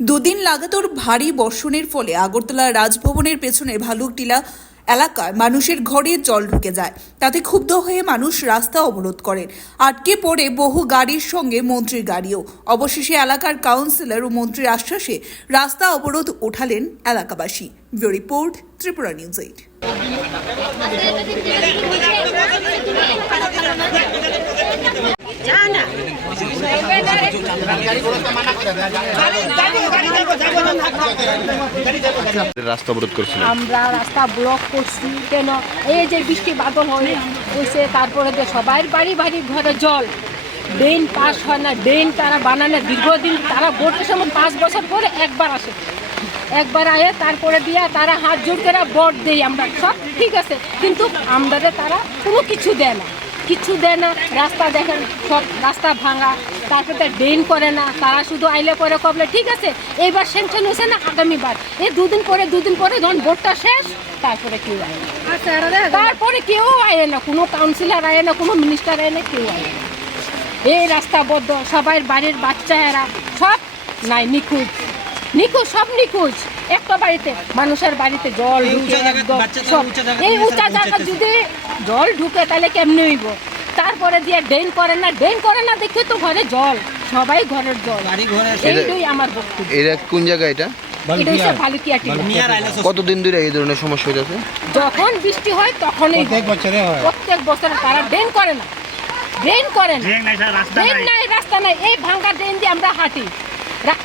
দুদিন লাগাতার ভারী বর্ষণের ফলে আগরতলা রাজভবনের পেছনে ভালুকটিলা এলাকায় মানুষের ঘরে জল ঢুকে যায়। তাতে ক্ষুব্ধ হয়ে মানুষ রাস্তা অবরোধ করেন। আটকে পড়ে বহু গাড়ির সঙ্গে মন্ত্রীর গাড়িও। অবশেষে এলাকার কাউন্সিলর ও মন্ত্রীর আশ্বাসে রাস্তা অবরোধ ওঠালেন এলাকাবাসী। Bureau report, Tripura news 8। রাস্তা অবরোধ করছিলেন? আমরা রাস্তা ব্লক করছি কেন, এই যে বৃষ্টি বাদল হয়েছে, তারপরে যে সবাই বাড়ি বাড়ি ঘরে জল, ড্রেন পাস হয় না, ড্রেন তারা বানানোর দীর্ঘদিন, তারা ভোটের সময় 5 বছর পরে একবার আসে, একবার আয়ে তারপরে দিয়া তারা হাত জোর করে ভোট দেই। আমরা সব ঠিক আছে, কিন্তু আমাদের তারা কোনো কিছু দেয় না, কিছু দেয় না। রাস্তা দেখেন সব রাস্তা ভাঙা, তারপরে ড্রেন করে না, তারা শুধু আইলে পরে কবলে ঠিক আছে, এইবার স্যাংশন হয়েছে না, আগামীবার এই দুদিন পরে যখন ভোটটা শেষ তারপরে কেউ আয় না, তারপরে কেউ আয় না, কোনো কাউন্সিলর আয় না, কোনো মিনিস্টার আয় না, কেউ আয় না। এই রাস্তা বদ্ধ, সবাই বাড়ির বাচ্চারা সব নাই, নিখোঁজ নিখোঁজ, সব নিখোঁজ। একটা বাড়িতে মানুষের বাড়িতে জল ঢুকে একদম সব, এই উঁচা জায়গা যদি জল ঢুকে তাহলে কেমনি হইব? তারপরে দিয়ে ড্রেন করে না দেখে তো ঘরে জল, সবাই ঘরের জল। এইটাই আমার বক্তব্য। এটা কোন জায়গা? এটা কতদিন ধরে এই ধরনের সমস্যা হচ্ছে? যখন বৃষ্টি হয় তখনই, প্রত্যেক বছর তারা ড্রেন করে না, ড্রেন নাই, রাস্তা নাই। এই ভাঙ্গা ড্রেন দিয়ে আমরা হাঁটি,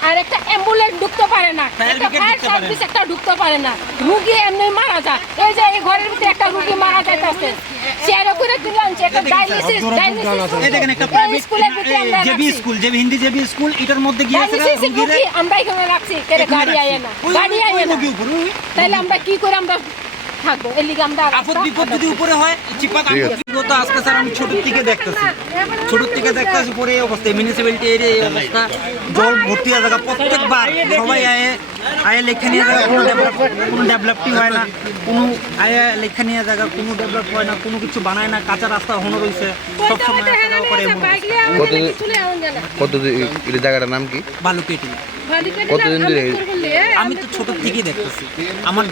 আর একটা অ্যাম্বুলেন্স ঢুকতে পারে না, একটা ফায়ার সার্ভিস একটা ঢুকতে পারে না, রুগী এমনি মারা যায়। এই যে এই ঘরের ভিতরে একটা রুগী মারা যাইতেছে, চেয়ারে করে দিলাম, একটা ডায়ালিসিস এই দেখেন একটা প্রাইভেট জেবি স্কুল এটার মধ্যে গিয়েছে রুগী আমরা এখানে রাখছি, গাড়ি আয় না, তাইলে আমরা কি করে আমরা থাকবো? এর লিগে আমরা আপদ বিপদ যদি উপরে হয় চিপাক বিপদ তো আজকে স্যার আমি ছোট থেকে দেখতেছি পরে এই অবস্থা, মিউনিসিপ্যালিটি এরিয়া এই অবস্থা, জল ভর্তি হয়ে জায়গা, প্রত্যেকবার সবাই আয়ে লেখা নিয়ে জায়গা কোনো ডেভেলপটি হয় না, কোনো আয়ে লেখা নিয়ে জায়গা কোনো ডেভেলপ হয় না, কোনো কিছু বানায় না, কাঁচা রাস্তা হনো রয়েছে সবসময় করে। কত জায়গাটার নাম কি? ভালুকেটি। কতদিন ধরে? আমি তো ছোট থেকেই দেখতেছি, আমার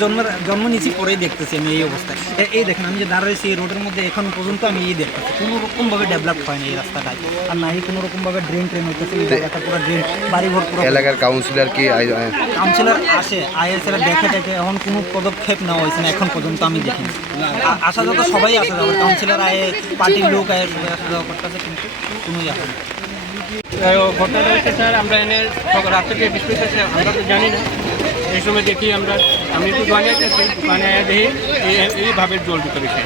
জন্ম নিয়েছি পরেই দেখতেছি আমি এই অবস্থায়। এই দেখেন আমি যে দাঁড়াইছি এই রোডের মধ্যে, এখন পর্যন্ত আমি এই দেখতেছি কোনো রকমভাবে ডেভেলপ হয় না এই রাস্তাটায়, আর না কোনো রকমভাবে ড্রেন হইতেছে, এই জায়গাটা পুরো ড্রেন, বাড়িঘর পুরো। এলাকার কাউন্সিলর কি কাউন্সিলর আসে, আইএসএরা দেখে এখন কোনো পদক্ষেপ নেওয়া হয়েছে না এখন পর্যন্ত আমি দেখিনি। আসা যত সবাই আসে যাবে, কাউন্সিলর আয়ে, পার্টির লোক আয়ে, সবাই আসা যাওয়া করতেছে, কিন্তু কোনোই আসে না। ঘটনাটা হচ্ছে স্যার, আমরা এনে রাস্তা থেকে বৃষ্টি হচ্ছে, আমরা তো জানি না, এই সময় দেখি আমি একটু দোকানে যাচ্ছি, দোকানে দেখি এইভাবে জল ঢুকে বেশি,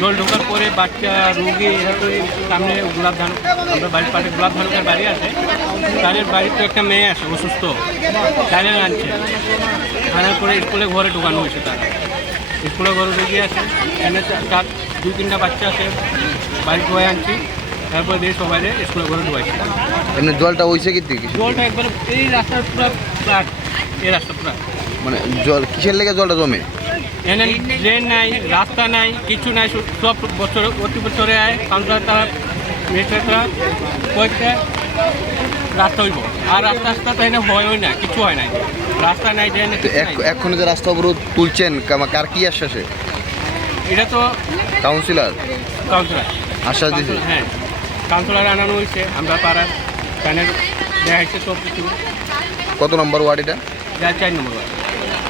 জল ঢোকার পরে বাচ্চা রুগী এরকম সামনে গোলাপ ধান, আমরা বাড়ির পাশে গোলাপ ধানকার বাড়ি আছে, তাদের বাড়িতে একটা মেয়ে আছে অসুস্থ, তাদের আনছে, আনার পরে স্কুলে ঘরে ঢোকানো হয়েছে, তারা স্কুলে ঘরে ঢুকে আছে, এখানে তার 2-3টা বাচ্চা আছে, বাড়ি ধোয়া আনছি, তারপরে দিয়ে সবাই স্কুলে ঘরে ঢুকাইছি। এমনি জলটা হয়েছে কি? জলটা একবার এই রাস্তার পুরো ফ্ল্যাট, এই রাস্তা পুরো মানে জল কিসের লেগে জলটা জমে? এনে ড্রেন নাই, রাস্তা নাই, কিছু নাই, সব বছর প্রতি বছরে আয় কাউন্সিলর তারা মিনিস্টাররা কয়েকটা রাস্তা হইব, আর রাস্তা তো এনে হয় না, কিছু হয় নাই, রাস্তা নাই, ড্রেন। এখন যে রাস্তা অবরোধ তুলছেন কার কি আশ্বাসে? এটা তো কাউন্সিলর আশ্বাস দিয়েছে। হ্যাঁ, কাউন্সিলর আনানো হয়েছে, আমরা পাড়ার প্যানেল দেখা হয়েছে সব কিছু। কত নম্বর ওয়ার্ড এটা? 4 নম্বর ওয়ার্ড।